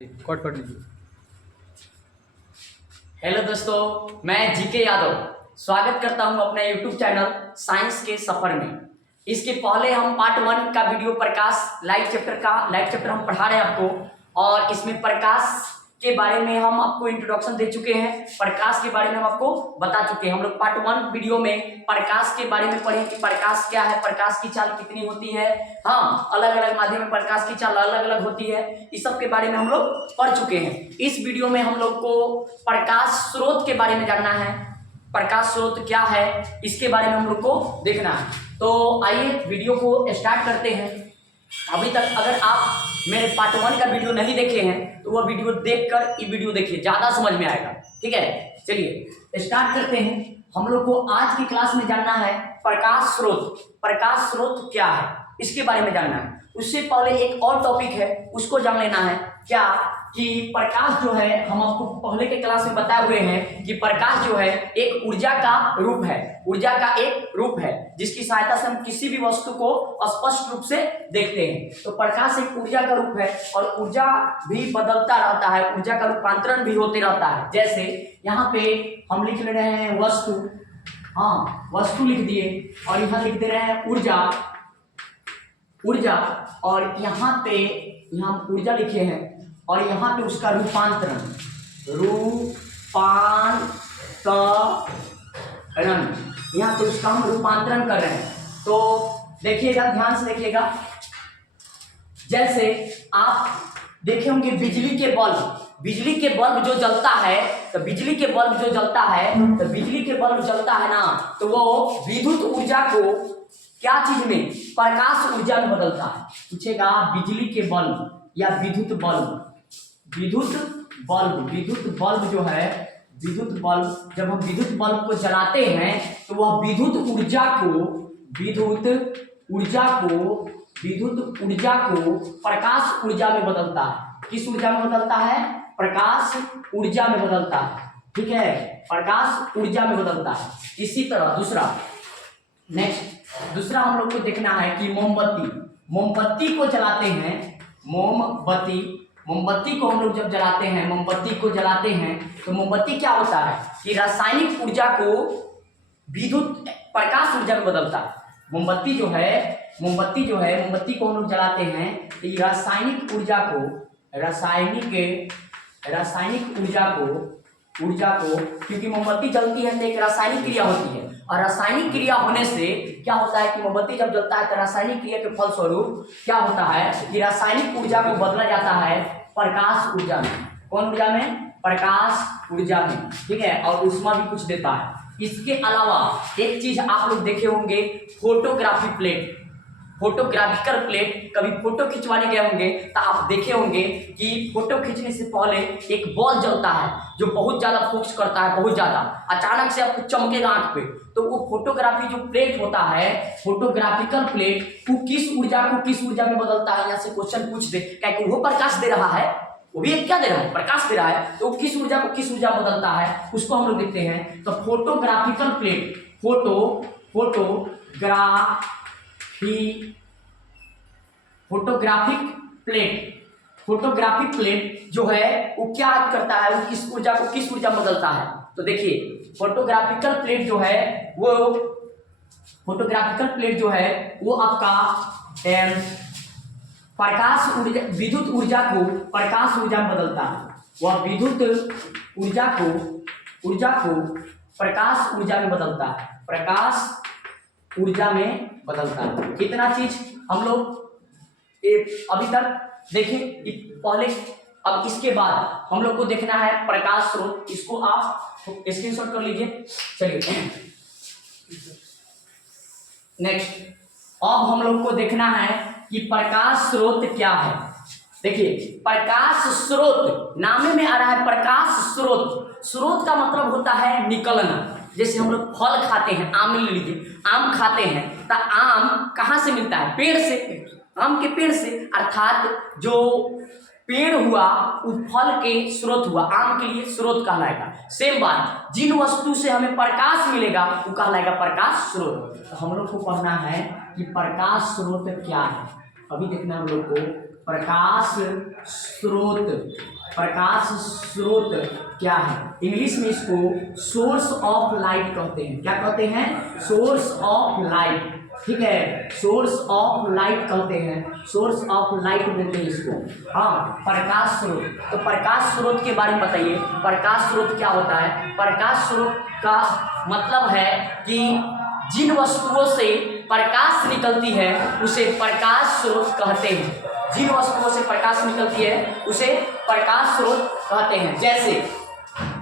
Cut कर लीजिए। Hello दोस्तों, मैं जीके यादव स्वागत करता हूं अपने यूट्यूब चैनल साइंस के सफर में। इसके पहले हम पार्ट 1 का वीडियो प्रकाश लाइव चैप्टर हम पढ़ा रहे हैं आपको, और इसमें प्रकाश के बारे में हम आपको इंट्रोडक्शन दे चुके हैं। प्रकाश के बारे में हम आपको बता चुके हैं। हम लोग पार्ट 1 वीडियो में प्रकाश के बारे में पढ़े कि प्रकाश क्या है, प्रकाश की चाल कितनी होती है। हाँ, अलग अलग माध्यम में प्रकाश की चाल अलग अलग होती है। इस सब के बारे में हम लोग पढ़ चुके हैं। इस वीडियो में हम लोग को प्रकाश स्रोत के बारे में जानना है। प्रकाश स्रोत क्या है, इसके बारे में हम लोग को देखना है। तो आइए वीडियो को स्टार्ट करते हैं। अभी तक अगर आप मेरे पार्ट 1 का वीडियो नहीं देखे हैं तो वह वीडियो देखकर ये वीडियो देखिए, ज्यादा समझ में आएगा। ठीक है, चलिए स्टार्ट करते हैं। हम लोग को आज की क्लास में जानना है प्रकाश स्रोत। प्रकाश स्रोत क्या है, इसके बारे में जानना है। उससे पहले एक और टॉपिक है, उसको जान लेना है। क्या कि प्रकाश जो है, हम आपको पहले के क्लास में बताए हुए हैं कि प्रकाश जो है एक ऊर्जा का रूप है। ऊर्जा का एक रूप है जिसकी सहायता से हम किसी भी वस्तु को स्पष्ट रूप से देखते हैं। तो प्रकाश एक ऊर्जा का रूप है और ऊर्जा भी बदलता रहता है, ऊर्जा का रूपांतरण भी होते रहता है। जैसे यहाँ पे हम लिख ले रहे हैं वस्तु, हाँ वस्तु लिख दिए, और यहाँ लिख दे रहे हैं ऊर्जा, ऊर्जा, और यहाँ पे हम ऊर्जा लिखे हैं और यहाँ पे उसका रूपांतरण, यहाँ पे उसका हम रूपांतरण कर रहे हैं। तो देखिएगा, ध्यान से देखिएगा। जैसे आप देखे होंगे बिजली के बल्ब, बिजली के बल्ब जो जलता है, तो बिजली के बल्ब जो जलता है, तो बिजली के बल्ब जलता है ना, तो वो विद्युत ऊर्जा को क्या चीज में, प्रकाश ऊर्जा में बदलता है। पूछेगा बिजली के बल्ब या विद्युत बल्ब, विद्युत बल्ब, विद्युत बल्ब जो है, विद्युत बल्ब, जब हम विद्युत बल्ब को जलाते हैं तो वह विद्युत ऊर्जा को, विद्युत ऊर्जा को, विद्युत ऊर्जा को प्रकाश ऊर्जा में बदलता है। किस ऊर्जा में बदलता है? प्रकाश ऊर्जा में बदलता है। ठीक है, प्रकाश ऊर्जा में बदलता है। इसी तरह दूसरा, नेक्स्ट दूसरा हम लोग को देखना है कि मोमबत्ती, मोमबत्ती को जलाते हैं, मोमबत्ती, मोमबत्ती को हम लोग जब जलाते हैं, मोमबत्ती को जलाते हैं तो मोमबत्ती क्या होता है कि रासायनिक ऊर्जा को विद्युत प्रकाश ऊर्जा में बदलता है। मोमबत्ती जो है, मोमबत्ती जो है, मोमबत्ती को हम लोग जलाते हैं तो ये रासायनिक ऊर्जा को, रासायनिक ऊर्जा को, क्योंकि मोमबत्ती जलती है तो एक रासायनिक क्रिया होती है, और रासायनिक क्रिया होने से क्या होता है कि मोमबत्ती जब जलता है तो रासायनिक क्रिया के फलस्वरूप क्या होता है कि रासायनिक ऊर्जा को बदला जाता है प्रकाश ऊर्जा में। कौन ऊर्जा में? प्रकाश ऊर्जा में। ठीक है, और ऊष्मा भी कुछ देता है। इसके अलावा एक चीज आप लोग देखे होंगे, फोटोग्राफी प्लेट, फोटोग्राफिकल प्लेट। कभी फोटो खिंचवाने गए होंगे तो आप देखे होंगे कि फोटो खींचने से पहले एक बॉल जलता है जो बहुत ज्यादा फोकस करता है, बहुत ज्यादा, अचानक से आपको चमकेगा आंख पे। तो वो फोटोग्राफी जो प्लेट होता है, फोटोग्राफिकल प्लेट, वो किस ऊर्जा को किस ऊर्जा में बदलता है, यहाँ से क्वेश्चन पूछ दे, क्या वो प्रकाश दे रहा है, वो भी एक क्या दे रहा है, प्रकाश दे रहा है, तो किस ऊर्जा को किस ऊर्जा बदलता है उसको हम लोग देखते हैं। तो फोटोग्राफिकल प्लेट, फोटोग्राफिक प्लेट जो है वो क्या करता है, वो किस ऊर्जा को किस ऊर्जा में बदलता है। तो देखिए फोटोग्राफिकल प्लेट जो है वो, फोटोग्राफिकल प्लेट जो है वो आपका प्रकाश ऊर्जा, विद्युत ऊर्जा को प्रकाश ऊर्जा में बदलता है। वह विद्युत ऊर्जा को प्रकाश ऊर्जा में बदलता है, प्रकाश ऊर्जा में बदलता है। कितना चीज हम लोग अभी तक देखें पहले। अब इसके बाद हम लोग को देखना है प्रकाश स्रोत, इसको आप स्क्रीनशॉट कर लीजिए। चलिए नेक्स्ट, अब हम लोग को देखना है कि प्रकाश स्रोत क्या है। देखिए प्रकाश स्रोत, नामे में आ रहा है प्रकाश स्रोत। स्रोत का मतलब होता है निकलना। जैसे हम लोग फल खाते हैं, आम ले लीजिए, आम खाते हैं तो आम कहाँ से मिलता है? पेड़ से, आम के पेड़ से, अर्थात जो पेड़ हुआ वो फल के स्रोत हुआ, आम के लिए स्रोत कहलाएगा। सेम बात, जिन वस्तु से हमें प्रकाश मिलेगा वो कहलाएगा प्रकाश स्रोत। तो हम लोग को पढ़ना है कि प्रकाश स्रोत क्या है। अभी देखना हम लोग को प्रकाश स्रोत, प्रकाश स्रोत क्या है? इंग्लिश में इसको सोर्स ऑफ लाइट कहते हैं। क्या कहते हैं? Source of light. ठीक है, सोर्स ऑफ लाइट कहते हैं, सोर्स ऑफ लाइट बोलते हैं इसको। हाँ, प्रकाश स्रोत। तो प्रकाश स्रोत के बारे में बताइए, प्रकाश स्रोत क्या होता है? प्रकाश स्रोत का मतलब है कि जिन वस्तुओं से प्रकाश निकलती है उसे प्रकाश स्रोत कहते हैं। जिन वस्तुओं से प्रकाश निकलती है उसे प्रकाश स्रोत कहते हैं। जैसे,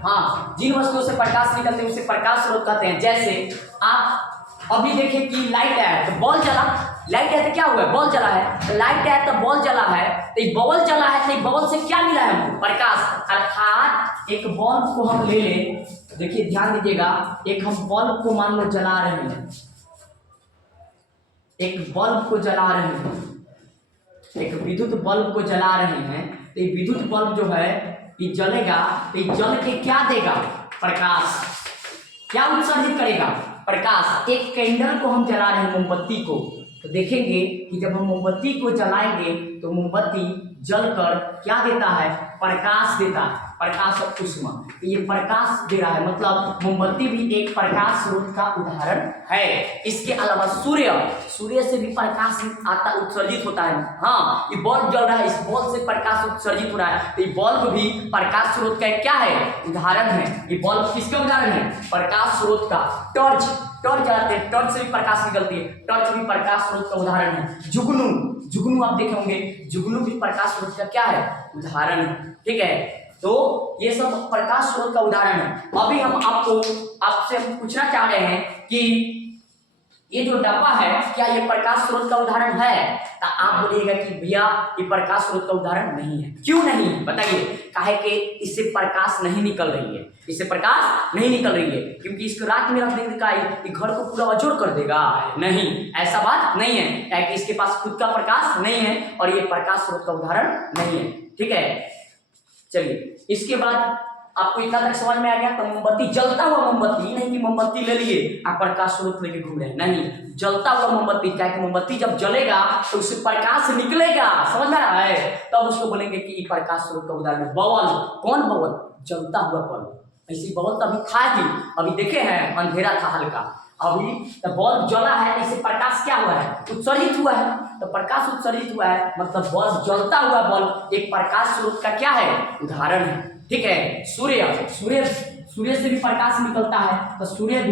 हाँ, जिन वस्तुओं से प्रकाश निकलते हैं उसे प्रकाश स्रोत कहते हैं। जैसे आप अभी देखें कि लाइट है तो बॉल जला, लाइट है तो क्या हुआ? बॉल जला है। लाइट है तो बॉल जला है, तो बॉल जला है तो बॉल से क्या मिला है हमको? प्रकाश। अर्थात एक बल्ब को हम ले लें, देखिए ध्यान दीजिएगा, एक हम बल्ब को मान लो जला रहे हैं, एक बल्ब को जला रहे हैं, एक विद्युत बल्ब को जला रहे हैं, तो ये विद्युत बल्ब जो है ये जलेगा, तो ये जल के क्या देगा? प्रकाश। क्या उत्सर्जित करेगा? प्रकाश। एक कैंडल को हम जला रहे हैं, मोमबत्ती को, तो देखेंगे कि जब हम मोमबत्ती को जलाएंगे तो मोमबत्ती जलकर क्या देता है? प्रकाश देता है, प्रकाश और ऊष्मा। ये प्रकाश दे रहा है, मतलब मोमबत्ती भी एक प्रकाश स्रोत का उदाहरण है। इसके अलावा सूर्य, सूर्य से भी प्रकाश आता, उत्सर्जित होता है। हाँ, ये बल्ब जल रहा है, इस बल्ब से प्रकाश उत्सर्जित हो रहा है, तो ये बल्ब भी प्रकाश स्रोत का क्या है? उदाहरण है। ये बल्ब किसका उदाहरण है? प्रकाश स्रोत का। टॉर्च, टॉर्च जलाते हैं, टॉर्च से भी प्रकाश निकलती है, टॉर्च भी प्रकाश स्रोत का उदाहरण है। जुगनू, जुगनू आप देखे होंगे, जुगनू भी प्रकाश स्रोत का क्या है? उदाहरण है। ठीक है, तो ये सब प्रकाश स्रोत का उदाहरण है। अभी हम आपसे पूछना चाह रहे हैं कि ये जो डब्बा है क्या ये प्रकाश स्रोत का उदाहरण है? तो आप बोलिएगा कि भैया ये प्रकाश स्रोत का उदाहरण नहीं है। क्यों नहीं है बताइए? काहे कि इससे प्रकाश नहीं निकल रही है, इससे प्रकाश नहीं निकल रही है, क्योंकि इसको रात में रख देंगे ये घर को पूरा अजोड़ कर देगा? नहीं, ऐसा बात नहीं है, काहे कि इसके पास खुद का प्रकाश नहीं है और ये प्रकाश स्रोत का उदाहरण नहीं है। ठीक है, चलिए इसके बाद आपको इतना तक समझ में आ गया। तो मोमबत्ती, जलता हुआ मोमबत्ती, नहीं कि मोमबत्ती ले लिए आप प्रकाश स्रोत लेके घूम रहे हैं, नहीं, जलता हुआ मोमबत्ती। क्या कि मोमबत्ती जब जलेगा तो उससे प्रकाश निकलेगा, समझ में आ रहा है? तब उसको बोलेंगे कि ये प्रकाश स्रोत का उदाहरण है। बवल, कौन बवल? जलता हुआ बल्ब। ऐसी बवल तो अभी था ही, अभी देखे हैं अंधेरा था हल्का, अभी तो बल्ब जला है, इससे प्रकाश क्या हुआ है? उत्सर्जित हुआ है, तो प्रकाश उत्सर्जित हुआ है, मतलब बल्ब, जलता हुआ बल्ब एक प्रकाश स्रोत का क्या है? उदाहरण है। ठीक है, सूर्य, सूर्य से भी प्रकाश निकलता है, तो सूर्य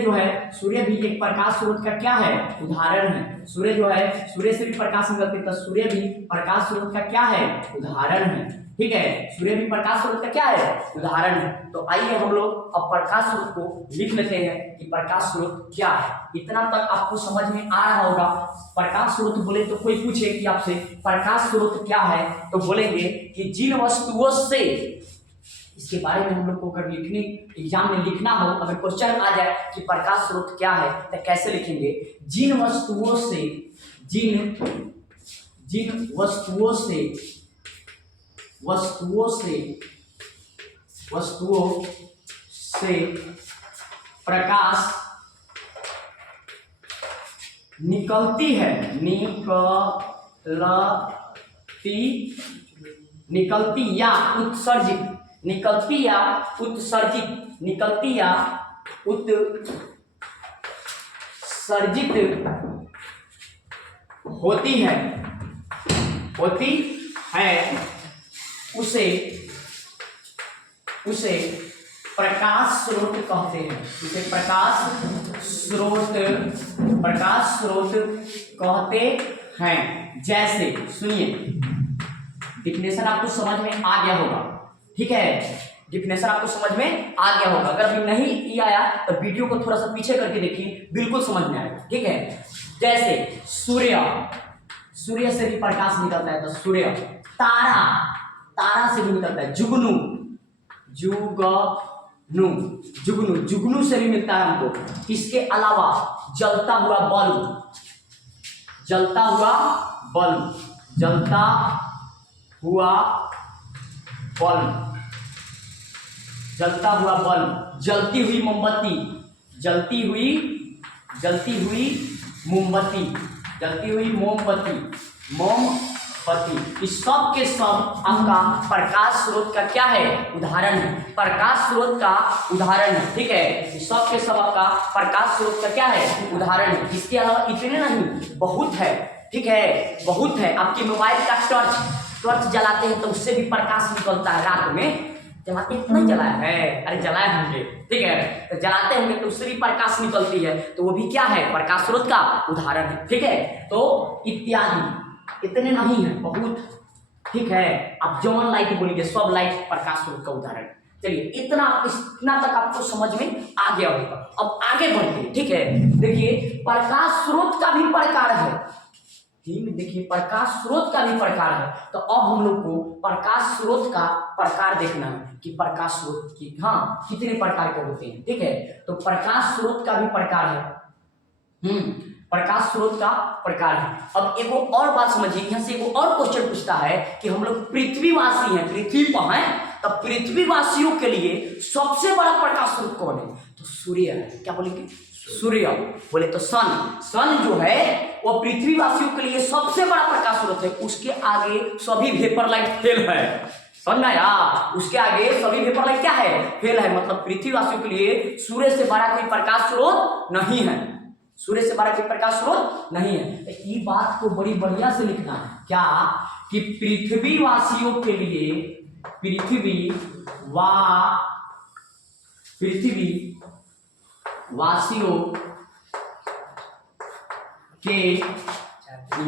जो है, सूर्य भी एक प्रकाश स्रोत का क्या है? उदाहरण है। सूर्य जो है, सूर्य से भी प्रकाश निकलती है, तो सूर्य भी प्रकाश स्रोत का क्या है? उदाहरण है। ठीक है, सूर्य भी प्रकाश स्रोत का क्या है? उदाहरण है। तो आइए हम लोग अब प्रकाश स्रोत को लिख लेते हैं कि प्रकाश स्रोत क्या है। इतना तक आपको समझ में आ रहा होगा। प्रकाश स्रोत बोले तो कोई पूछे कि आपसे प्रकाश स्रोत क्या है, तो बोलेंगे कि जिन वस्तुओं से, इसके बारे में हम लोग को अगर लिखने एग्जाम में लिखना हो, अगर क्वेश्चन आ जाए कि प्रकाश स्रोत क्या है तो कैसे लिखेंगे? जिन वस्तुओं से, जिन वस्तुओं से प्रकाश निकलती है, निकलती या उत्सर्जित होती है, उसे प्रकाश स्रोत कहते हैं। उसे प्रकाश स्रोत कहते हैं। जैसे सुनिए, डिफिनेशन आपको समझ में आ गया होगा। ठीक है, डिफिनेशन आपको समझ में आ गया होगा। अगर अभी नहीं आया तो वीडियो को थोड़ा सा पीछे करके देखिए, बिल्कुल समझ में आएगा। ठीक है, जैसे सूर्य से भी प्रकाश निकलता है, तो सूर्य। तारा से भी निकलता है। जुगनू से भी मिलता है हमको। इसके अलावा जलता हुआ बल्ब, जलती हुई मोमबत्ती, वनस्पति। इस सब के सब आपका प्रकाश स्रोत का क्या है, उदाहरण है, प्रकाश स्रोत का उदाहरण है। ठीक है, इस सब के सब आपका प्रकाश स्रोत का क्या है, उदाहरण है। इसके अलावा इतने नहीं, बहुत है। ठीक है, बहुत है। आपके मोबाइल का टॉर्च जलाते हैं तो उससे भी प्रकाश निकलता है। रात में जलाते हैं, नहीं जलाया है, अरे जलाए होंगे। ठीक है, तो जलाते होंगे तो उससे भी प्रकाश निकलती है, तो वो भी क्या है, प्रकाश स्रोत का उदाहरण है। ठीक है, तो इत्यादि, इतने नहीं है, बहुत। ठीक है, आप जौन लाइट बोलिए, सब लाइट प्रकाश स्रोत का उदाहरण। चलिए, इतना तक आपको समझ में आ गया होगा। अब आगे बढ़ते हैं। ठीक है, देखिए प्रकाश स्रोत का भी प्रकार है। देखिए प्रकाश स्रोत का भी प्रकार है। तो अब हम लोग को प्रकाश स्रोत का प्रकार देखना है कि प्रकाश स्रोत की कितने प्रकार के होते हैं। ठीक है, तो प्रकाश स्रोत का भी प्रकार है। प्रकाश स्रोत का प्रकार है। अब एगो और बात समझिए, यहाँ से एगो और क्वेश्चन पूछता है कि हम लोग पृथ्वीवासी हैं, पृथ्वी पर हैं, तो पृथ्वीवासियों के लिए सबसे बड़ा प्रकाश स्रोत कौन है, तो सूर्य है। क्या बोलेंगे, सूर्य। बोले तो सन जो है वो पृथ्वीवासियों के लिए सबसे बड़ा प्रकाश स्रोत है। उसके आगे सभी वेपर लाइट फेल है, समझना यार। उसके आगे सभी वेपर लाइट क्या है, फेल है। मतलब पृथ्वीवासियों के लिए सूर्य से बड़ा कोई प्रकाश स्रोत नहीं है, सूर्य से बड़ा कोई प्रकाश स्रोत नहीं है। ये बात को बड़ी बढ़िया से लिखना है, क्या कि पृथ्वीवासियों के लिए पृथ्वीवासियों के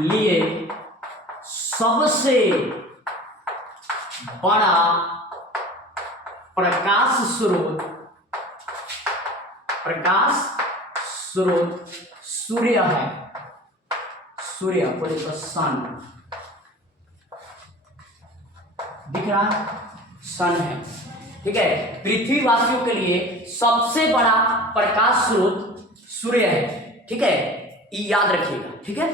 लिए सबसे बड़ा प्रकाश स्रोत सूर्य है। सूर्य बोले तो सन, दिख रहा है, सन है। ठीक है, पृथ्वीवासियों के लिए सबसे बड़ा प्रकाश स्रोत सूर्य है। ठीक है, ये याद रखिएगा। ठीक है,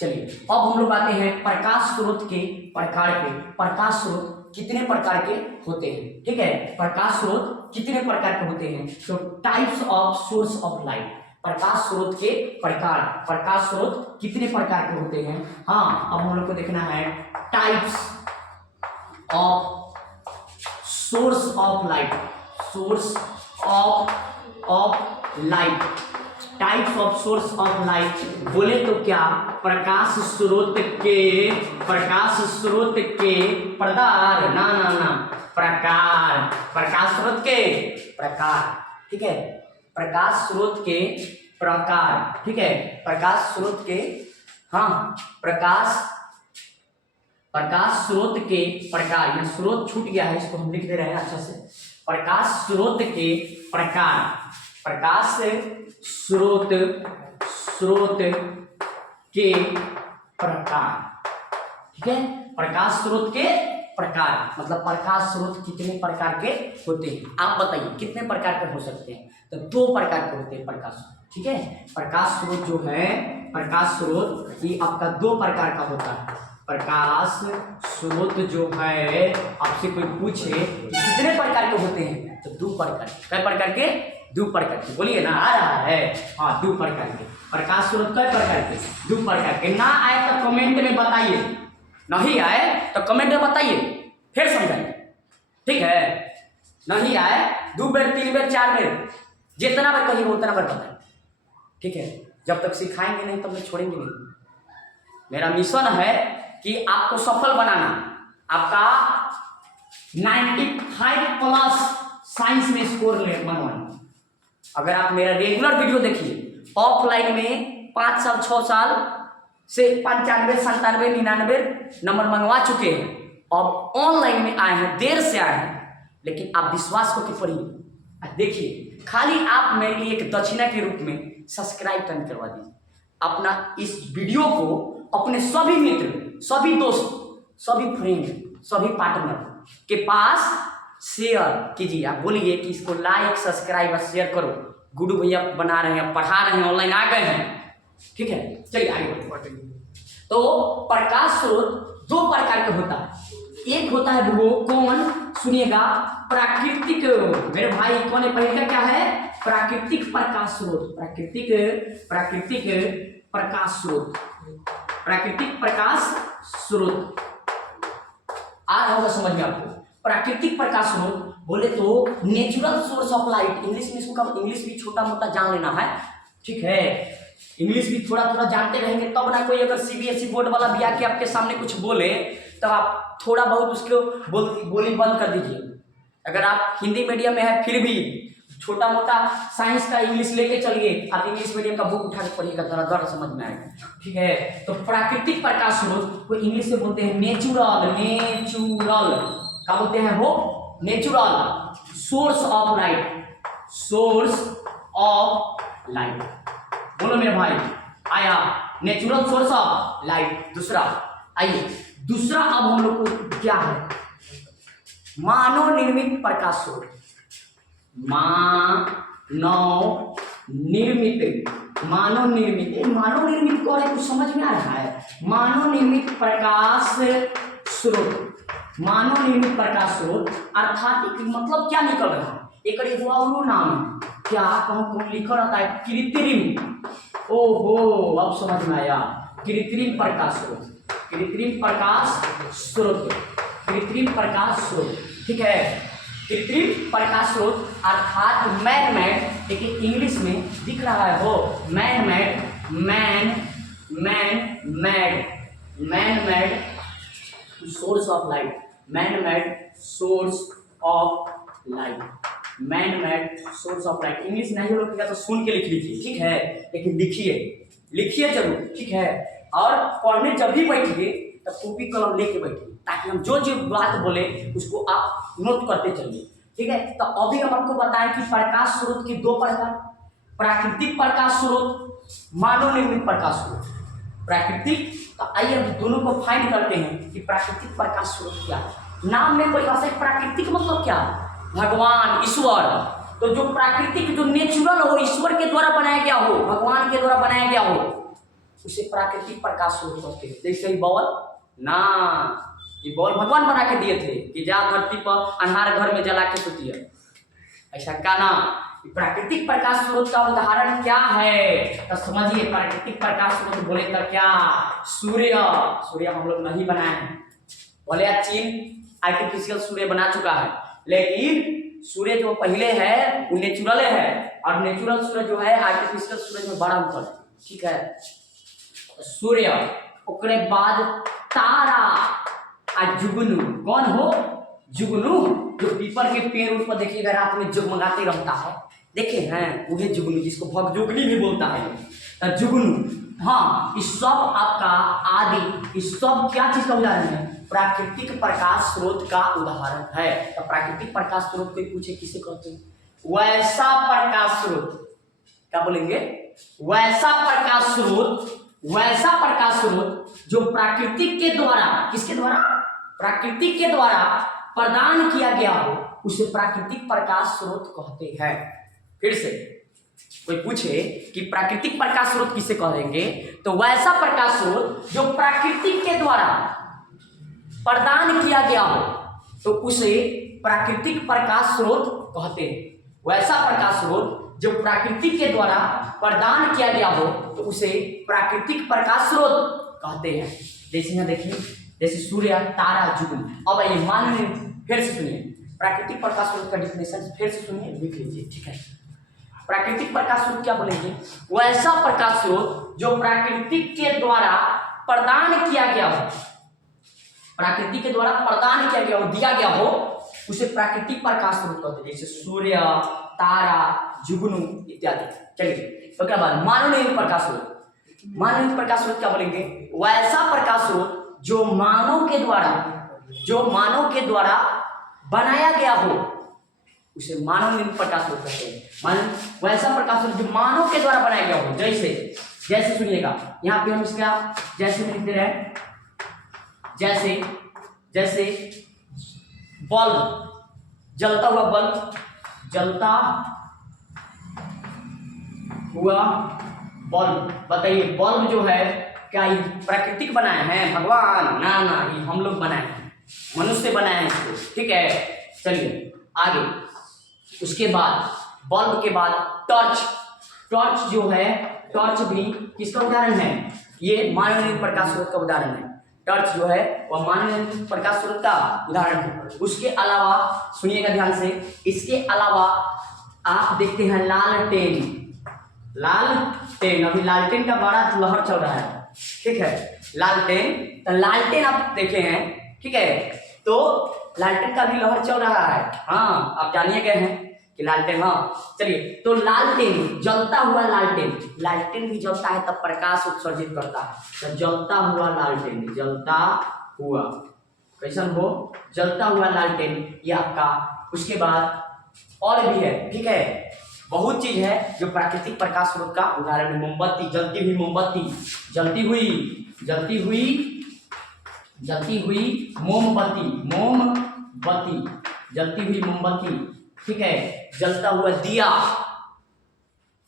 चलिए अब हम लोग आते हैं प्रकाश स्रोत के प्रकार पे। प्रकाश स्रोत कितने प्रकार के होते हैं। ठीक है, प्रकाश स्रोत कितने प्रकार के होते हैं, तो types of source of light. प्रकाश स्रोत के प्रकार, प्रकाश स्रोत कितने प्रकार के होते हैं। अब हम लोग को देखना है types of source of light, source of light, types of source of light. बोले तो क्या, प्रकाश स्रोत के प्रकार, ना प्रकार, प्रकाश स्रोत के प्रकार। ठीक है, प्रकाश स्रोत के प्रकार। ठीक है, प्रकाश स्रोत के प्रकाश स्रोत के प्रकार। यहाँ स्रोत छूट गया है, इसको हम लिख दे रहे हैं अच्छा से। प्रकाश स्रोत के प्रकार, प्रकाश स्रोत के प्रकार। ठीक है, प्रकाश स्रोत के प्रकार मतलब प्रकाश स्रोत कितने प्रकार के होते हैं, आप बताइए कितने प्रकार के हो सकते हैं। तो 2 प्रकार के होते हैं प्रकाश स्रोत। ठीक है, प्रकाश स्रोत जो है, प्रकाश स्रोत ये आपका 2 प्रकार का होता है। प्रकाश स्रोत जो है, आपसे कोई पूछे कितने प्रकार के होते हैं, तो 2 प्रकार। कई प्रकार के, 2 प्रकार के। बोलिए ना, आ रहा है, 2 प्रकार के प्रकाश स्रोत। कई प्रकार के, 2 प्रकार के। ना आए तो कमेंट में बताइए, नहीं आए तो कमेंट में बताइए, फिर समझाइए। ठीक है, नहीं आए 2 बार 3 बार 4 बार, जितना बार कहिए उतना बार बताइए। ठीक है, जब तक सिखाएंगे नहीं तब तक छोड़ेंगे नहीं। मेरा मिशन है कि आपको सफल बनाना। आपका 95+ साइंस में स्कोर बनवाना। अगर आप मेरा रेगुलर वीडियो देखिए, ऑफलाइन में 5 साल 6 साल से 95, 97, 99 नंबर मंगवा चुके हैं। अब ऑनलाइन में आए हैं, देर से आए हैं, लेकिन आप विश्वास करके पढ़िए, देखिए। खाली आप मेरे लिए एक दक्षिणा के रूप में सब्सक्राइब करवा दीजिए। अपना इस वीडियो को अपने सभी मित्र, सभी दोस्त, सभी फ्रेंड, सभी पार्टनर के पास शेयर कीजिए। आप बोलिए कि इसको लाइक, सब्सक्राइब और शेयर करो। गुडू भैया बना रहे हैं, पढ़ा रहे हैं, ऑनलाइन आ गए हैं। ठीक है, चलिए आगे बढ़ते हैं। तो प्रकाश स्रोत 2 प्रकार का होता है। एक होता है वो कौन, सुनिएगा, प्राकृतिक। मेरे भाई कौन है, पहले का क्या है, प्राकृतिक प्रकाश स्रोत। प्राकृतिक प्रकाश स्रोत, प्राकृतिक प्रकाश स्रोत। आ रहा होगा समझ में आपको। प्राकृतिक प्रकाश स्रोत बोले तो natural source of light, English में इसको कब, इंग्लिश भी छोटा मोटा जान लेना है, ठीक है। इंग्लिश भी थोड़ा थोड़ा जानते रहेंगे तब ना कोई अगर सीबीएसई बोर्ड वाला भी आके आपके सामने कुछ बोले तब आप थोड़ा बहुत उसको बोली बंद कर दीजिए। अगर आप हिंदी मीडियम में है फिर भी छोटा मोटा साइंस का इंग्लिश लेके चलिए, आप इंग्लिश मीडियम का बुक उठा के पढ़िएगा, जरा समझ में आएगा, ठीक है। तो प्राकृतिक प्रकाश स्रोत को इंग्लिश में बोलते हैं नेचुरल, नेचुरल क्या बोलते हैं वो, natural source of light, source of light. बोलो मेरे भाई, आया नेचुरल सोर्स ऑफ लाइट। दूसरा आइए, दूसरा अब हम लोग को क्या है, मानव निर्मित प्रकाश स्रोत। मानव निर्मित, मानव निर्मित, मानव निर्मित को कुछ समझ में आ रहा है, मानव निर्मित प्रकाश स्रोत, मानव निर्मित प्रकाश स्रोत अर्थात मतलब क्या निकल रहा है, एक और नाम है क्या, कौन लिखा रहता है, कृत्रिम। ओहो अब समझ में आया, कृत्रिम प्रकाश स्रोत, कृत्रिम प्रकाश स्रोत, कृत्रिम प्रकाश स्रोत, ठीक है। कृत्रिम प्रकाश स्रोत अर्थात मैन मेड, देखिए इंग्लिश में दिख रहा है वो man made, man made source of light, man made source of light, man made source of light. English नहीं हो रहा तो सुन के लिख लीजिए, ठीक है, लेकिन लिखिए जरूर, ठीक है। और पढ़ने जब भी बैठिए तब कॉपी कलम लेके बैठिए ताकि हम जो जो बात बोले उसको आप नोट करते चलिए, ठीक है। तो अभी हम आपको बताएं कि प्रकाश स्रोत के दो प्रकार, प्राकृतिक प्रकाश स्रोत, मानव निर्मित प्रकाश स्रोत। प्राकृतिक, तो आइए अब दोनों को फाइंड करते हैं कि प्राकृतिक प्रकाश स्रोत क्या है। नाम में परिभाषा, प्राकृतिक मतलब क्या, भगवान, ईश्वर। तो जो प्राकृतिक, जो नेचुरल हो, ईश्वर के द्वारा बनाया गया हो, भगवान के द्वारा बनाया गया हो, उसे प्राकृतिक प्रकाश स्रोत कहते हैं। जैसे ही बॉल ना, ये बॉल भगवान बना के दिए थे कि जा धरती पर अंधार घर में जला के सोती है, ऐसा का ना। प्राकृतिक प्रकाश स्रोत का उदाहरण क्या है तो समझिए, प्राकृतिक प्रकाश स्रोत बोले तो क्या, सूर्य हम लोग नहीं बनाए हैं, बोले चीन आर्टिफिशियल सूर्य बना चुका है, लेकिन सूर्य जो पहले है वो नेचुरल है, और नेचुरल सूर्य जो है आर्टिफिशियल सूर्य में बड़ा अंतर है, ठीक है। सूर्य, उसके बाद तारा और जुगनू, कौन हो, जुगनू, जो पीपल के पेड़ पर देखिएगा रात में जगमगाते रहता है, देखे हैं वही जुगनू, जिसको भगजुगनी भी बोलता है, जुगनू। हाँ, इस सब आपका आदि, इस सब क्या चीज का उदाहरण है, प्राकृतिक प्रकाश स्रोत का उदाहरण है। तो प्राकृतिक प्रकाश स्रोत कोई पूछे किसे कहते हैं, वैसा प्रकाश स्रोत, क्या बोलेंगे, वैसा प्रकाश स्रोत, वैसा प्रकाश स्रोत जो प्राकृतिक के द्वारा, किसके द्वारा, प्राकृतिक के द्वारा प्रदान किया गया हो, उसे प्राकृतिक प्रकाश स्रोत कहते हैं। फिर से कोई पूछे कि प्राकृतिक प्रकाश स्रोत किसे कहेंगे, तो वैसा प्रकाश स्रोत जो प्राकृतिक के द्वारा प्रदान किया गया हो तो उसे प्राकृतिक प्रकाश स्रोत कहते हैं। वैसा प्रकाश स्रोत जो प्राकृतिक के द्वारा प्रदान किया गया हो तो उसे प्राकृतिक प्रकाश स्रोत कहते हैं। जैसे यहाँ देखिए, जैसे सूर्य, तारा, जुगनू। अब ये मान लीजिए, फिर से सुनिए, प्राकृतिक प्रकाश स्रोत का डिफिनेशन फिर से सुनिए, लिख लीजिए, ठीक है। प्राकृतिक प्रकाश स्रोत क्या बोलेंगे, वैसा प्रकाश स्रोत जो प्राकृतिक के द्वारा प्रदान किया गया हो, प्राकृतिक के द्वारा प्रदान किया गया हो, दिया गया हो, उसे प्राकृतिक प्रकाश स्रोत कहते हैं। जैसे सूर्य, तारा, जुगनू इत्यादि। चलिए तो क्या बात, मानव निर्मित प्रकाश स्रोत, मानव निर्मित प्रकाश स्रोत क्या बोलेंगे, वैसा प्रकाश स्रोत जो मानव के द्वारा, जो मानव के द्वारा बनाया गया हो, उसे मानव निर्मित प्रकाश स्रोत कहते हैं। वैसा प्रकाश स्रोत जो मानव के द्वारा बनाया गया हो, जैसे सुनिएगा, यहाँ पे हम इसका जैसे लिख दे रहे हैं, जैसे बल्ब, जलता हुआ बल्ब, जलता हुआ बल्ब। बताइए बल्ब जो है क्या ये प्राकृतिक बनाए हैं भगवान, ना ये हम लोग बनाए हैं, मनुष्य बनाए हैं इसको, ठीक है। चलिए आगे, उसके बाद बल्ब के बाद टॉर्च जो है, टॉर्च भी किसका उदाहरण है, ये मानव निर्मित प्रकाश स्रोत का उदाहरण है। टॉर्च जो है वह मानव निर्मित प्रकाश स्रोत का उदाहरण है। उसके अलावा सुनिएगा ध्यान से, इसके अलावा आप देखते हैं लालटेन। लालटेन, अभी लालटेन का बड़ा लहर चल रहा है, ठीक है। लालटेन, तो लालटेन आप देखे हैं, ठीक है, तो लालटेन का भी लहर चल रहा है। हाँ, आप जानिए गए हैं कि लालटेन, हाँ चलिए। तो लालटेन, जलता हुआ लालटेन, लालटेन भी जलता है तब प्रकाश उत्सर्जित करता है। तो जलता हुआ लालटेन, जलता हुआ, कैसा हो, जलता हुआ लालटेन, ये आपका। उसके बाद और भी है, ठीक है, बहुत चीज है जो प्राकृतिक प्रकाश स्रोत का उदाहरण है। मोमबत्ती, जलती हुई मोमबत्ती, जलती हुई मोमबत्ती, जलती हुई मोमबत्ती, ठीक है, जलता हुआ दिया।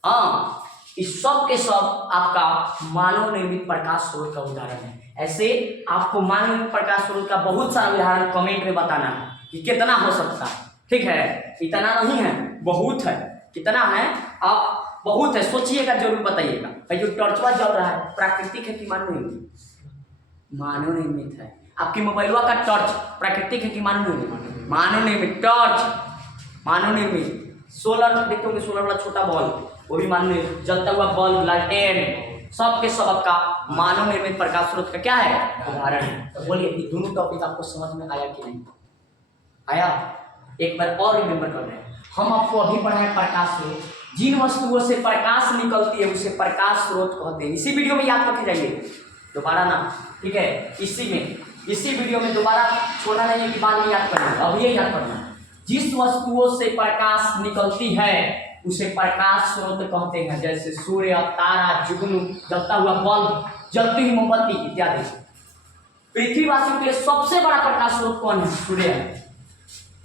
हाँ, इस सब के सब आपका मानव निर्मित प्रकाश स्रोत का उदाहरण है। ऐसे आपको मानव निर्मित प्रकाश स्रोत का बहुत सारा उदाहरण कमेंट में बताना है कि कितना हो सकता है, ठीक है। इतना नहीं है, बहुत है। कितना है, आप बहुत है, सोचिएगा, जरूर बताइएगा। भाई जो टॉर्चवा जल रहा है, प्राकृतिक है कि मानव निर्मित? मानव निर्मित है। आपकी मोबाइलवा का टॉर्च प्राकृतिक है कि मानव निर्मित? मानव निर्मित टॉर्च, मानव निर्मित। सोलर देखते होंगे, सोलर वाला छोटा बॉल, वो भी मानव निर्मित। जलता हुआ बल्ब, लालटेन, सब के सब आपका मानव निर्मित प्रकाश स्रोत का क्या है, उदाहरण है। तो बोलिए, ये दोनों टॉपिक आपको समझ में आया कि नहीं आया? एक बार और रिमेंबर कर रहे हैं, हम आपको अभी पढ़ाए प्रकाश स्रोत। जिन वस्तुओं से प्रकाश निकलती है उसे प्रकाश स्रोत कहते हैं। इसी वीडियो में याद करके जाइए, दोबारा ना, ठीक है। इसी वीडियो में दोबारा छोड़ना नहीं है कि बाद में याद करना, अब ये याद करना। जिस वस्तुओं से प्रकाश निकलती है उसे प्रकाश स्रोत कहते हैं, जैसे सूर्य, तारा, जुगनू, जलता हुआ बल्ब, जलती हुई मोमबत्ती इत्यादि। पृथ्वीवासियों के लिए सबसे बड़ा प्रकाश स्रोत कौन है? सूर्य है।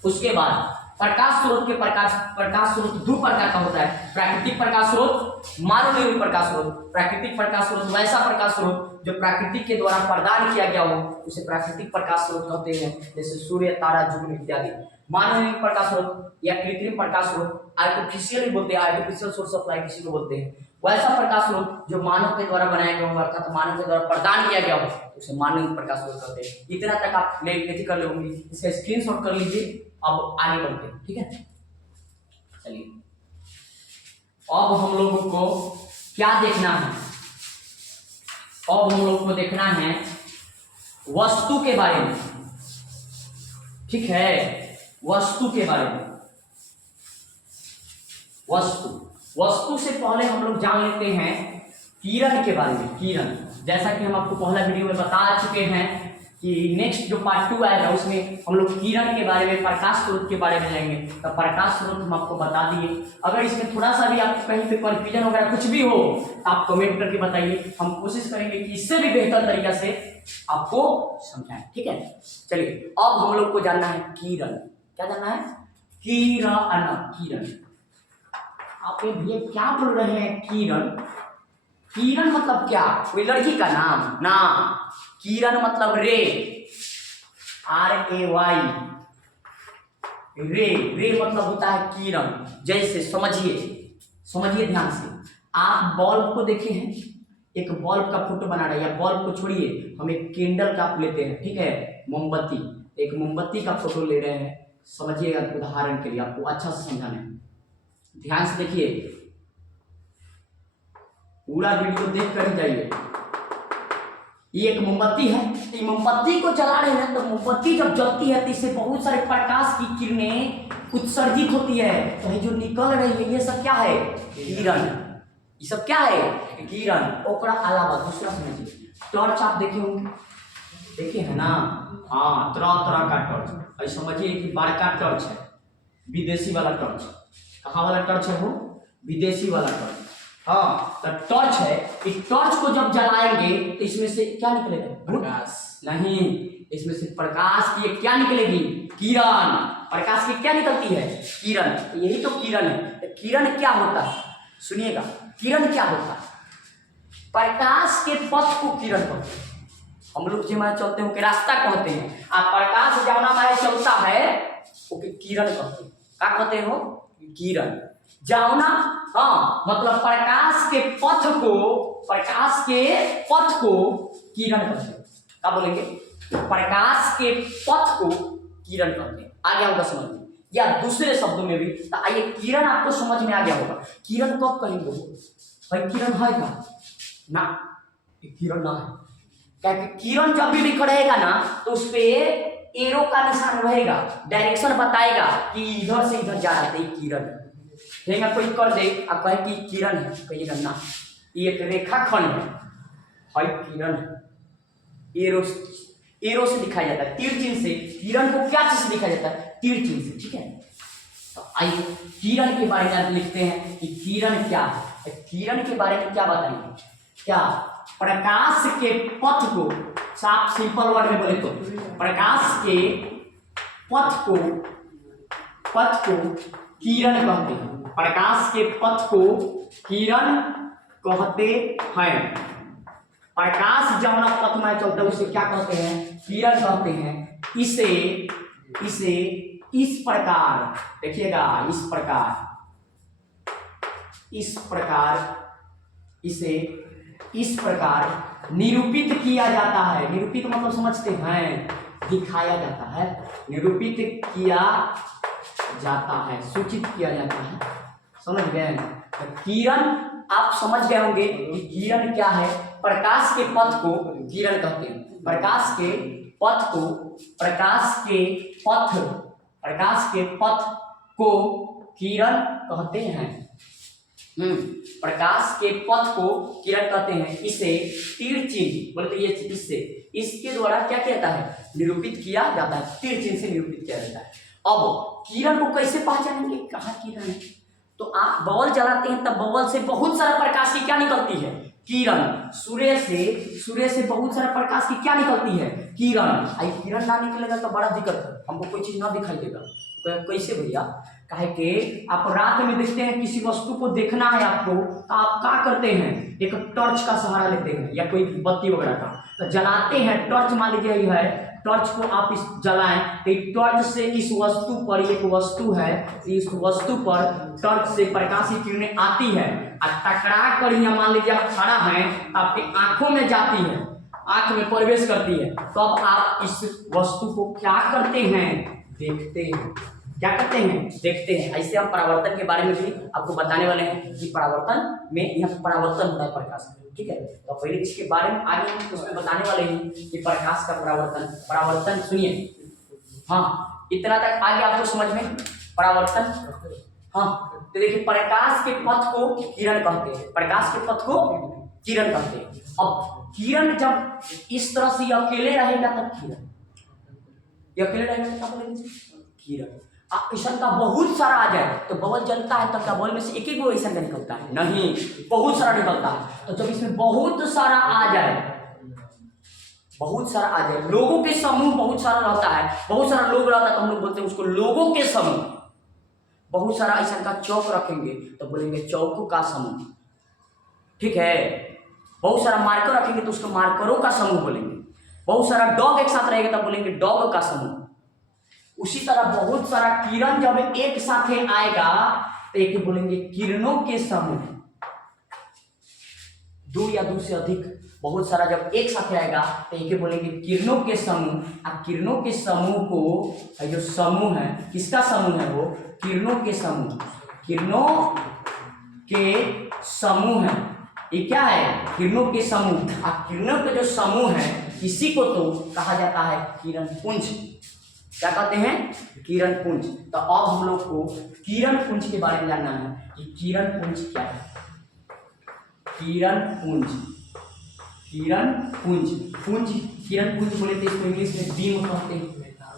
उसके बाद प्रकाश स्रोत के प्रकाश स्रोत दो प्रकार का होता है, प्राकृतिक प्रकाश स्रोत, मानव निर्मित प्रकाश स्रोत। प्राकृतिक प्रकाश स्रोत वैसा प्रकाश स्रोत जो प्राकृतिक के द्वारा प्रदान किया गया हो उसे प्राकृतिक प्रकाश स्रोत कहते हैं, जैसे सूर्य, तारा, जुगनू इत्यादि। मानव निर्मित प्रकाश स्रोत या कृत्रिम प्रकाश स्रोत, आर्टिफिशियल बोलते हैं, आर्टिफिशियल सोर्स ऑफ लाइट किसी को बोलते हैं। वैसा प्रकाश स्रोत जो मानव के द्वारा बनाया गया हो, अर्थात मानव के द्वारा प्रदान किया गया हो, उसे मानव निर्मित प्रकाश स्रोत कहते हैं। इतना तक आप ले कर लोगे, इसका स्क्रीनशॉट कर लीजिए। अब आगे बढ़ते हैं, ठीक है। चलिए, अब हम लोगों को क्या देखना है? अब हम लोग को देखना है वस्तु के बारे में, ठीक है, वस्तु के बारे में। वस्तु से पहले हम लोग जान लेते हैं किरण के बारे में। किरण, जैसा कि हम आपको पहला वीडियो में बता चुके हैं कि नेक्स्ट जो पार्ट 2 आएगा उसमें हम लोग किरण के बारे में, प्रकाश स्रोत के बारे में जाएंगे। तो प्रकाश स्रोत हम आपको बता दिए। अगर इसमें थोड़ा सा भी आपको कहीं पे कंफ्यूजन वगैरह कुछ भी हो आप कमेंट करके बताइए, हम कोशिश करेंगे कि इससे भी बेहतर तरीका से आपको समझाएं, ठीक है। चलिए, अब हम लोग को जानना है किरण। क्या जानना है? किरण। आप ये भैया क्या बोल रहे हैं? किरण मतलब क्या? कोई लड़की का नाम ना। किरण मतलब रे, RAY, रे मतलब होता है किरण। जैसे समझिए ध्यान से, आप बल्ब को देखे हैं, एक बल्ब का फोटो बना रहे हैं, या बल्ब को छोड़िए, हम एक कैंडल का लेते हैं, ठीक है, मोमबत्ती, एक मोमबत्ती का फोटो ले रहे हैं। समझिएगा, उदाहरण के लिए आपको अच्छा से समझाना है, ध्यान से देखिए, पूरा वीडियो देख कर ही जाइए। ये एक मोमबत्ती है, तो मोमबत्ती को जला रहे हैं, तो मोमबत्ती जब जलती है तो इससे बहुत सारे प्रकाश की किरणें उत्सर्जित होती है। तो ये जो निकल रही है ये सब क्या है? किरण। ये सब क्या है? किरण। ओकरा अलावा दूसरा समझिए, टॉर्च आप देखे होंगे, देखे है ना? हाँ, तरह तरह का टॉर्च। ऐसे समझिए कि बड़का टॉर्च है, विदेशी वाला टॉर्च। कहाँ वाला टॉर्च है वो? विदेशी वाला टॉर्च। हाँ, तो टॉर्च है, इस टॉर्च को जब जलाएंगे तो इसमें से क्या निकलेगा? प्रकाश नहीं, इसमें से प्रकाश की क्या निकलेगी? किरण। प्रकाश की क्या निकलती है? किरण। यही तो किरण है। तो किरण क्या होता है? सुनिएगा, किरण क्या होता है? प्रकाश के पथ को किरण कहते हैं। हम लोग जो मारे चलते हैं रास्ता कहते हैं, आप प्रकाश जाना मारे चलता है ओके किरण कहते हैं। क्या कहते हो? किरण। जावना, हाँ, मतलब प्रकाश के पथ को किरण कहते हैं। क्या बोलेंगे? प्रकाश के पथ को किरण कहते हैं। आ गया होगा समझ में? या दूसरे शब्दों में भी तो आइए, किरण आपको समझ में आ गया होगा। किरण कब कहेंगे भाई? किरण है क्या ना? किरण ना है क्या? किरण जब भी लिख रहेगा ना तो उस पे एरो का निशान रहेगा, डायरेक्शन बताएगा कि इधर से इधर जा रहा है, किरण है। कोई कर दे आप कहे कि किरण है, कहिएगा ना, ये एक रेखाखंड है, किरण है। एरो से दिखाया जाता है, तीर चिन्ह से। किरण को क्या चीज से दिखाया जाता है? तीर चिन्ह से, ठीक है। तो आइए किरण के बारे में लिखते हैं कि किरण क्या है। किरण के बारे में क्या बताएंगे? क्या? प्रकाश के पथ को, साफ सिंपल वर्ड में बोले तो प्रकाश के पथ को किरण कहते हैं। प्रकाश के पथ को किरण कहते हैं। प्रकाश जब पथ में चलता है उसे क्या कहते हैं? किरण कहते हैं। इसे इस प्रकार देखिएगा, इसे इस प्रकार निरूपित किया जाता है। निरूपित मतलब समझते हैं? दिखाया जाता है, निरूपित किया जाता है, सूचित किया जाता है। समझ गए? तो किरण आप समझ गए होंगे कि किरण क्या है। प्रकाश के पथ को किरण कहते हैं। प्रकाश के पथ को किरण कहते हैं। प्रकाश के पथ को किरण कहते हैं। इसे तीर चिन्ह बोलते, ये इसके द्वारा क्या किया जाता है? निरूपित किया जाता है, तीर चिन्ह से निरूपित किया जाता है। अब किरण को कैसे पहचानेंगे? कहाँ किरण है? तो आप बल्ब जलाते हैं तब बल्ब से बहुत सारा प्रकाश की क्या निकलती है? किरण। सूर्य से बहुत सारा प्रकाश की क्या निकलती है? किरण। किरण ना निकलेगा तो बड़ा दिक्कत है, हमको कोई चीज ना दिखाई देगा। तो कैसे भैया? काहे कि आप रात में देखते हैं किसी वस्तु को देखना है आपको, तो आप क्या करते हैं? एक टॉर्च का सहारा लेते हैं या कोई बत्ती वगैरह का, तो जलाते हैं। टॉर्च मान लीजिए ये है, टॉर्च को आप इस जलाएं तो टॉर्च से इस वस्तु पर, एक वस्तु है, इस वस्तु पर टॉर्च से प्रकाश की किरणें आती है और टकरा कर यहाँ मान लीजिए आप खड़ा हैं, आपकी आंखों में जाती है, आंख में प्रवेश करती है। तो अब आप इस वस्तु को क्या करते हैं? देखते हैं। क्या करते हैं? देखते हैं। ऐसे हम परावर्तन के बारे में भी आपको बताने वाले हैं कि परावर्तन में यहाँ परावर्तन होता है प्रकाश में, ठीक है। तो पहले इसके बारे में आगे हम उसमें बताने वाले हैं कि प्रकाश का परावर्तन सुनिए। हाँ, इतना तक आगे आपको समझ में परावर्तन। हाँ, तो देखिए, प्रकाश के पथ को किरण कहते हैं। प्रकाश के पथ को किरण कहते हैं। अब किरण जब इस तरह से अकेले रहेगा तब किरण, अकेले रहेगा तब बोलेंगे किरण। ऐसा का बहुत सारा आ जाए तो बल्ब जलता है तब क्या बल्ब में से एक ही गो ऐसा निकलता है? नहीं, बहुत सारा निकलता है। तो जब इसमें बहुत सारा आ जाए, लोगों के समूह बहुत सारा रहता है, बहुत सारा लोग रहता है तो हम लोग बोलते हैं उसको लोगों के समूह। बहुत सारा ऐसा का चौक रखेंगे तो बोलेंगे चौकों का समूह, ठीक है। बहुत सारा मार्कर रखेंगे तो उसको मार्करों का समूह बोलेंगे। बहुत सारा डॉग एक साथ रहेगा तब बोलेंगे डॉग का समूह। उसी तरह बहुत सारा किरण जब एक साथ आएगा तो एक बोलेंगे किरणों के समूह। दो या दो से अधिक बहुत सारा जब एक साथ आएगा तो एक बोलेंगे किरणों के समूह। और किरणों के समूह को, जो समूह है, किसका समूह है? वो किरणों के समूह। किरणों के समूह है, ये क्या है? किरणों के समूह। और किरणों के जो समूह है इसी को तो कहा जाता है किरण पुंज। क्या कहते हैं? किरण पुंज। तो अब हम लोग को किरण पुंज के बारे में जानना है कि किरण पुंज क्या है। किरण पुंज बोले तो इसको इंग्लिश में बीम कहते हैं।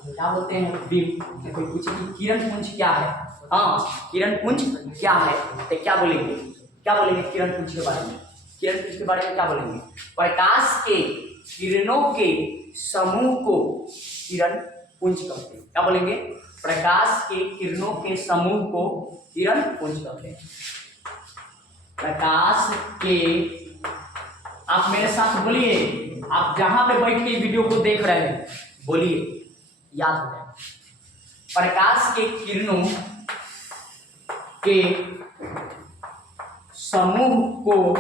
क्या बोलते हैं? बीम। कोई पूछे कि किरण पुंज क्या है? हाँ, किरण पुंज क्या है तो क्या बोलेंगे? किरण पुंज के बारे में? किरण पुंज के बारे में क्या बोलेंगे? प्रकाश के किरणों के समूह को किरण पुंज कहते हैं। क्या बोलेंगे? प्रकाश के किरणों के समूह को किरण पुंज कहते हैं। प्रकाश के, आप मेरे साथ बोलिए, आप जहां पे बैठ के वीडियो को देख रहे हैं बोलिए, याद हो जाए। प्रकाश के किरणों के समूह को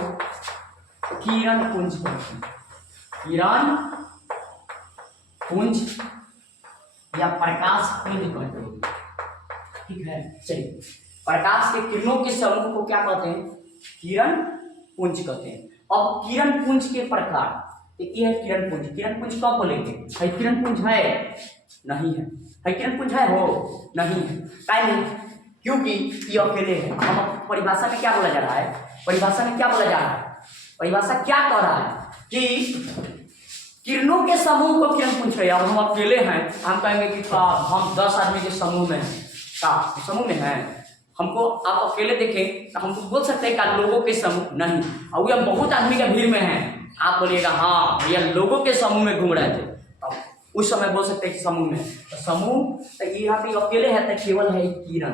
किरण पुंज कहते हैं। किरण पुंज या प्रकाश पिंड कहते हैं। ठीक है, चलिए प्रकाश के किरणों के समूह को क्या कहते हैं? किरण पुंज कहते हैं। अब किरण पुंज के प्रकार, ये है किरण पुंज। किरण पुंज कब बोलेंगे? है किरण पुंज है? नहीं है। है किरण पुंज है? हो नहीं है। काहे नहीं? क्योंकि ये अकेले है। अब परिभाषा में क्या बोला जा रहा है? परिभाषा में क्या बोला जा रहा है? परिभाषा क्या कह रहा है कि किरणों के समूह को किरण पुंज कहिए। अब हम अकेले हैं, हम कहेंगे कि हम 10 आदमी के समूह में हैं। समूह में हैं, हमको आप अकेले देखें तो हमको बोल सकते हैं कि लोगों के समूह नहीं। और ये बहुत आदमी के भीड़ में हैं, आप बोलिएगा हाँ भैया लोगों के समूह में घूम रहे थे, अब उस समय बोल सकते हैं कि समूह में। तो समूह तो यहाँ पे अकेले है तो केवल है किरण,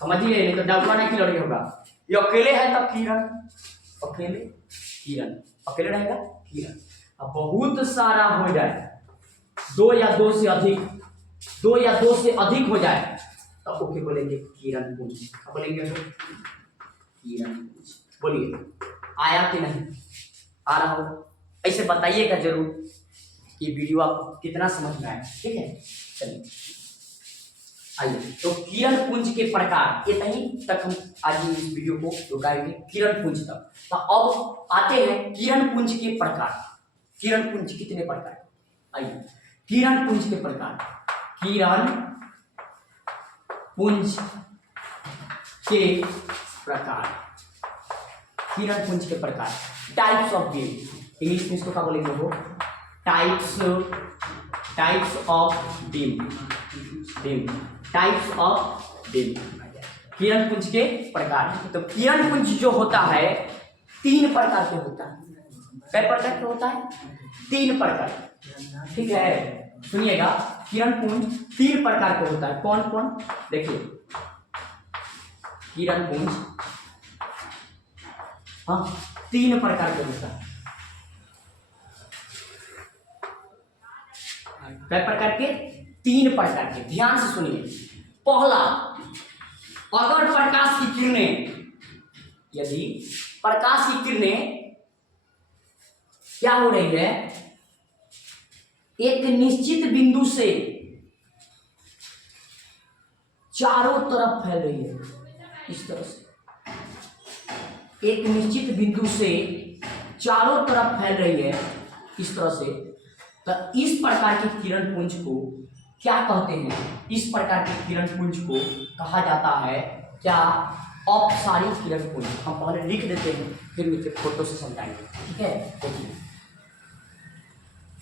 समझिए, नहीं तो डबला नहीं कि लड़ी होगा। ये अकेले है तब किरण, अकेले किरण, अकेले रहेगा किरण। अब बहुत सारा हो जाए, 2 या 2 से अधिक, 2 या 2 से अधिक हो जाए तो ओके बोलेंगे किरण पुंज। क्या बोलेंगे? किरण पुंज। बोलिए आया कि नहीं आ रहा हो? ऐसे बताइएगा जरूर कि वीडियो आपको कितना समझ में आया। ठीक है, चलिए आइए तो किरण पुंज के प्रकार, इतनी तक हम आज इस वीडियो को रुकाएंगे किरण पुंज तक। तो अब आते हैं किरण पुंज के प्रकार। किरण पुंज कितने प्रकार? आइए किरण पुंज के प्रकार। किरण पुंज के प्रकार, किरण पुंज के प्रकार, टाइप्स ऑफ बीम। इंग्लिश में इसको क्या बोलेंगे? वो types of beam, types of beam, किरण पुंज के प्रकार। तो किरण पुंज जो होता है 3 प्रकार के होता है। कै प्रकार के होता है? 3 प्रकार। ठीक है, सुनिएगा, किरण पुंज 3 प्रकार के होता है। कौन कौन? देखिए किरण पुंज 3 प्रकार के होता है। कै प्रकार के? 3 प्रकार के। ध्यान से सुनिए। पहला, अगर प्रकाश की किरणें, यदि प्रकाश की किरणें क्या हो रही है, एक निश्चित बिंदु से चारों तरफ फैल रही है, इस तरह से एक निश्चित बिंदु से चारों तरफ फैल रही है इस तरह से, तो इस प्रकार के किरण पुंज को क्या कहते हैं? इस प्रकार के किरण पुंज को कहा जाता है क्या? औपसारिक किरण पुंज। हम पहले लिख देते हैं, फिर नीचे फोटो से समझाएंगे। ठीक है, देखिए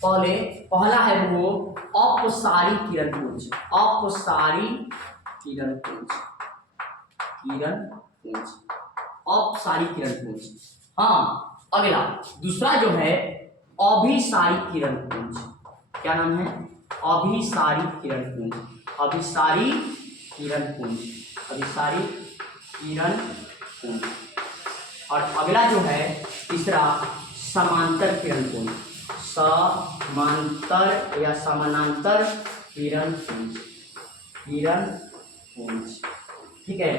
पहला है वो औपसारिक किरण पुंज। औपसारिक किरण पुंज, किरण पुंज, औपसारिक किरण पुंज। हाँ, अगला दूसरा जो है अभिसारिक किरण पुंज। क्या नाम है? अभिसारिक किरण पुंज, अभिसारिक किरण पुंज, अभिसारिक किरण पुंज। और अगला जो है तीसरा समांतर किरण पुंज, समांतर या समानांतर किरण पुंज, किरण पुंज। ठीक है,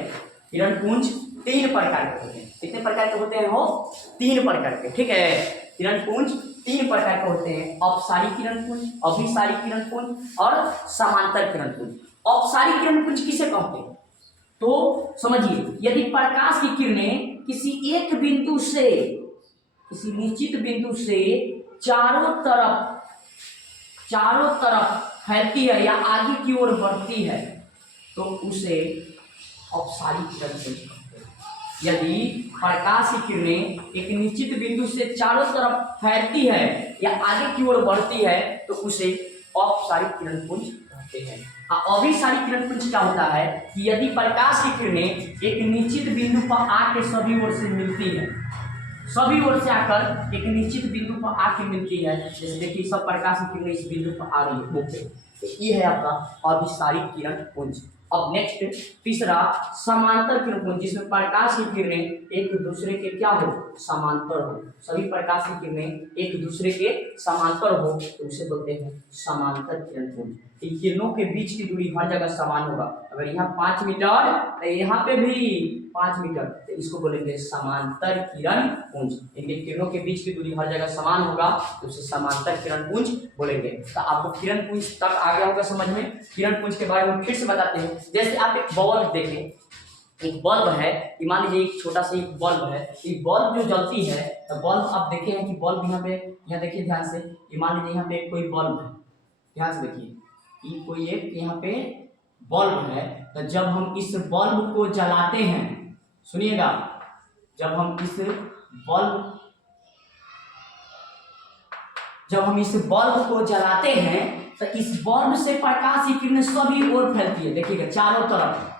किरण पुंज 3 प्रकार के होते हैं। कितने प्रकार के होते हैं? हो 3 प्रकार के। ठीक है, किरण पुंज 3 प्रकार के होते हैं। औपसारिक किरण पुंज, अभिसारिक किरण पुंज और समांतर किरण पुंज। औपसारिक किरण पुंज किसे कहते हैं? तो समझिए, यदि प्रकाश की किरणें किसी एक बिंदु से, किसी निश्चित बिंदु से चारों तरफ फैलती है या आगे की ओर बढ़ती है तो उसे औपसारिक किरण पुंज कहते हैं। यदि प्रकाश की किरणें एक निश्चित बिंदु से चारों तरफ फैलती है या आगे की ओर बढ़ती है तो उसे औपसारिक किरण पुंज कहते हैं। अभिसारिक किरण पुंज क्या होता है कि यदि प्रकाश की किरणें एक निश्चित बिंदु पर आके सभी ओर से मिलती है, सभी ओर से आकर एक निश्चित बिंदु पर आके मिलती है, जैसे देखिए सब प्रकाश की किरणें इस बिंदु पर आ रही है, ओके, तो ये है आपका अभिसारिक किरण पुंज। अब नेक्स्ट तीसरा समांतर किरण पुंज, जिसमें प्रकाश की किरणें एक दूसरे के क्या हो, समांतर हो। सभी प्रकाश की किरणें एक दूसरे के समांतर हो तो उसे बोलते हैं समांतर किरण पुंज। इन किरणों के बीच की दूरी हर जगह समान होगा। अगर यहाँ 5 मीटर तो यहाँ पे भी 5 मीटर, तो इसको बोलेंगे समांतर किरण पुंज। इनके किरणों के बीच की दूरी हर जगह समान होगा तो उसे समांतर किरण पुंज बोलेंगे। तो आपको किरण पुंज तक आ गया होगा समझ में। किरण पुंज के बारे में फिर से बताते हैं। जैसे आप एक बल्ब देखें, एक बल्ब है, मान लीजिए एक छोटा सा एक बल्ब है, ये बल्ब जो जलती है तो बल्ब आप देखे हैं कि बल्ब यहाँ पे, यहाँ देखिए ध्यान से, ये मान लीजिए यहाँ पे कोई बल्ब है, ध्यान से देखिए, ये कोई एक यहाँ पे बल्ब है। तो जब हम इस बल्ब को जलाते हैं, सुनिएगा, जब हम इस बल्ब को जलाते हैं तो इस बल्ब से प्रकाश की किरणें सभी ओर फैलती है, देखिएगा चारों तरफ।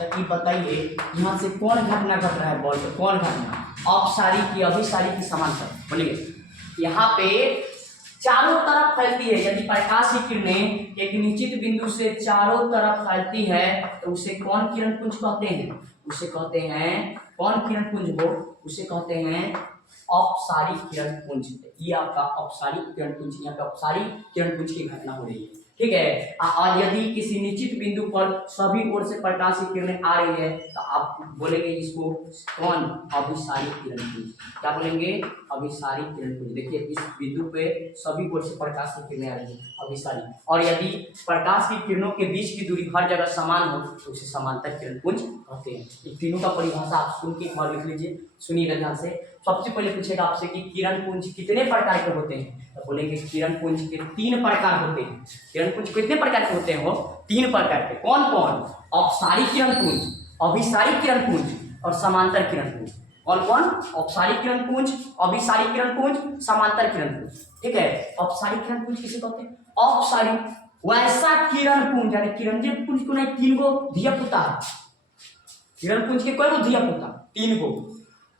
तो बताइए यहाँ से कौन घटना घट रहा है बल्ब पे, कौन घटना, अपसारी की अभिसारी की समांतर, बोलिए। यहाँ पे चारों तरफ फैलती है। यदि प्रकाश की किरणें एक निश्चित बिंदु से चारों तरफ फैलती है तो उसे कौन किरण पुंज कहते हैं, उसे कहते हैं, कौन किरण पुंज हो, उसे कहते हैं अपसारी किरण पुंज। ये आपका अपसारी किरण पुंज, यहाँ पे अपसारी किरण पुंज की घटना हो रही है, ठीक है। और यदि किसी निश्चित बिंदु पर सभी ओर से प्रकाश की किरणें आ रही है तो आप बोलेंगे इसको कौन, अभिसारी किरण पुंज। क्या बोलेंगे, अभिसारी किरण पुंज। देखिए इस बिंदु पे सभी ओर से प्रकाश की किरणें आ रही है, अभिसारी। और यदि प्रकाश की किरणों के बीच की दूरी हर जगह समान हो तो उसे समांतर किरण पुंज कहते हैं। इन तीनों का परिभाषा आप सुन के एक बार लिख लीजिए, सुनिएगा ध्यान से। सबसे पहले पूछेगा आपसे कि किरण पुंज कितने प्रकार के होते हैं, तो बोलेंगे किरण पुंज के 3 प्रकार होते हैं। किरण पुंज कितने प्रकार के होते हैं, वो 3 प्रकार के। कौन कौन, अपसारी किरण पुंज, अभिसारी किरण पुंज और समांतर किरण पुंज। कौन कौन, अपसारी किरण पुंज, अभिसारी किरण पुंज, समांतर किरण पुंज, ठीक है। अपसारी किरण पुंज किसे कहते हैं, अपसारी वैसा किरण पुंज, यानी किरणजय पुंज को नहीं, 3 गो धिया पुता है। किरण पुंज के कोई गो धिया पुता, 3 गो।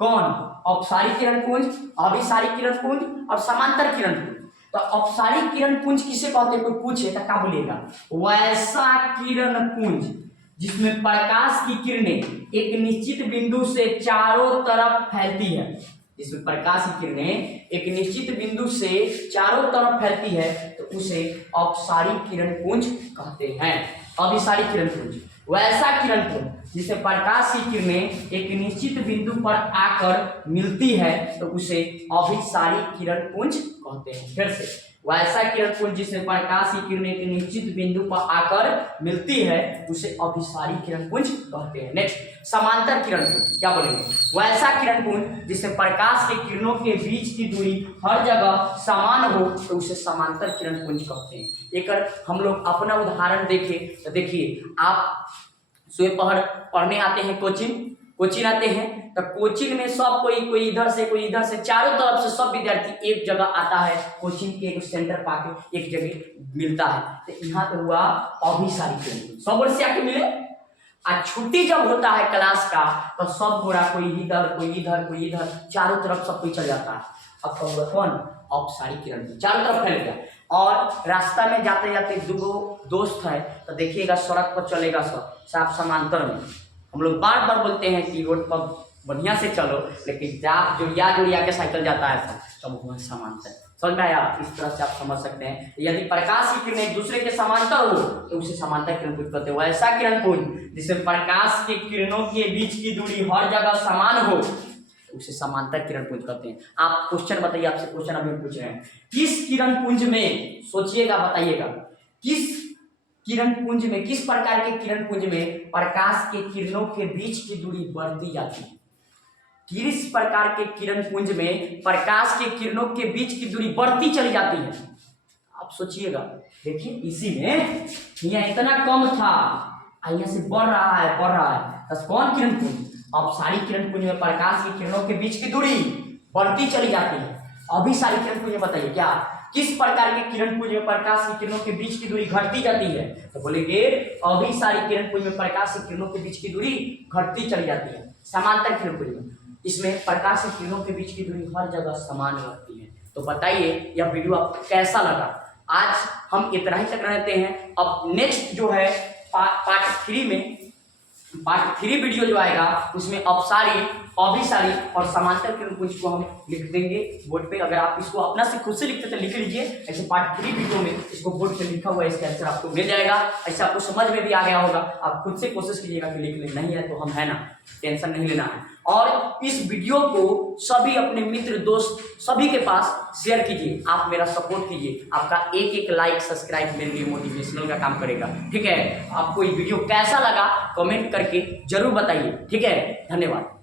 कौन, अपसारी किरण पुंज, अभिसारी किरण पुंज और समांतर किरण पुंज। तो अपसारी किरण पुंज किसे कहते हैं, कोई पूछे तो क्या बोलिएगा, वैसा किरण पुंज जिसमें प्रकाश की किरणें एक निश्चित बिंदु से चारों तरफ फैलती है। जिसमें प्रकाश की किरणें एक निश्चित बिंदु से चारों तरफ फैलती है तो उसे अपसारी किरण पुंज कहते हैं। अभिसारी किरण पुंज वैसा किरण पुंज जिसे प्रकाश की किरणें एक निश्चित बिंदु पर आकर मिलती है तो उसे अभिसारी किरण पुंज कहते हैं। फिर से, वैसा किरण पुंज जिसमें प्रकाश की किरणें एक निश्चित बिंदु पर आकर मिलती है उसे अभिसारी किरण पुंज कहते हैं। नेक्स्ट, समांतर किरण पुंज। क्या बोलेंगे, वैसा किरण पुंज जिसमें प्रकाश के किरणों के बीच की दूरी हर जगह समान हो तो उसे समांतर किरण पुंज कहते हैं। एक हम लोग अपना उदाहरण देखें तो देखिए, आप सुबह पहर पढ़ने आते हैं, कोचिंग आते हैं, तो कोचिंग में सब कोई इधर से कोई इधर से, चारों तरफ से सब विद्यार्थी एक जगह आता है, कोचिंग के एक सेंटर पाके एक जगह मिलता है। तो यहाँ तो हुआ अभिसारी किरण पुंज, सब ओर से आके मिले। आज छुट्टी जब होता है क्लास का तो सब गोरा कोई इधर कोई इधर कोई इधर, चारों तरफ सब कोई चल जाता है। अब कहूँगा कौन, अपसारी किरण पुंज, चारों तरफ फैल गया। और रास्ता में जाते जाते 2 दोस्त है तो देखिएगा सड़क पर चलेगा सब साफ समांतर में। हम लोग बार बार बोलते हैं कि रोड पर बढ़िया से चलो, लेकिन जब जुड़िया के साइकिल जाता है तब वह समांतर। समझ में आया, इस तरह से आप समझ सकते हैं। यदि प्रकाश की किरणें एक दूसरे के समांतर हो तो उसे समांतर किरण पुंज कहते हैं। वैसा किरण पुंज जिसमें प्रकाश के किरणों के बीच की दूरी हर जगह समान हो उसे समांतर किरण पुंज कहते हैं। आप क्वेश्चन बताइए, आपसे क्वेश्चन अभी पूछ रहे हैं, किस किरण पुंज में, सोचिएगा बताइएगा, किस किरण पुंज में, किस प्रकार के किरण पुंज में प्रकाश के किरणों के बीच की दूरी बढ़ती जाती है। किस प्रकार के किरण पुंज में प्रकाश के किरणों के बीच की दूरी बढ़ती चली जाती है, आप सोचिएगा। देखिए इसी में यहाँ इतना कम था, यहाँ से बढ़ रहा है, तो कौन किरण पुंज, अपसारी किरण पुंज में प्रकाश की किरणों के बीच की दूरी बढ़ती चली जाती है। अभिसारी किरण पुंज में बताइए क्या, किस प्रकार के किरण पुंज में प्रकाश की किरणों के बीच की दूरी घटती जाती है, तो बोलेंगे अभिसारी किरण पुंज में प्रकाश की किरणों के बीच की दूरी घटती चली जाती है। समांतर किरण पुंज में, इसमें प्रकाश की किरणों के बीच की दूरी हर जगह समान रहती है। तो बताइए यह वीडियो आपको कैसा लगा। आज हम इतना ही तक रहते हैं। अब नेक्स्ट जो है पार्ट 3 वीडियो जो आएगा उसमें अपसारी, अभिसारी और समांतर के कुछ को हम लिख देंगे बोर्ड पे। अगर आप इसको अपना से खुद से लिखते तो लिख लीजिए, ऐसे पार्ट 3 वीडियो में इसको बोर्ड पे लिखा हुआ है, इसका आंसर आपको मिल जाएगा। ऐसे आपको समझ में भी आ गया होगा, आप खुद से कोशिश कीजिएगा कि लिख ले, नहीं है तो हम है ना, टेंशन नहीं लेना है। और इस वीडियो को सभी अपने मित्र दोस्त सभी के पास शेयर कीजिए, आप मेरा सपोर्ट कीजिए। आपका एक लाइक सब्सक्राइब मेरे लिए मोटिवेशनल का काम करेगा। ठीक है, आपको ये वीडियो कैसा लगा कमेंट करके जरूर बताइए। ठीक है, धन्यवाद।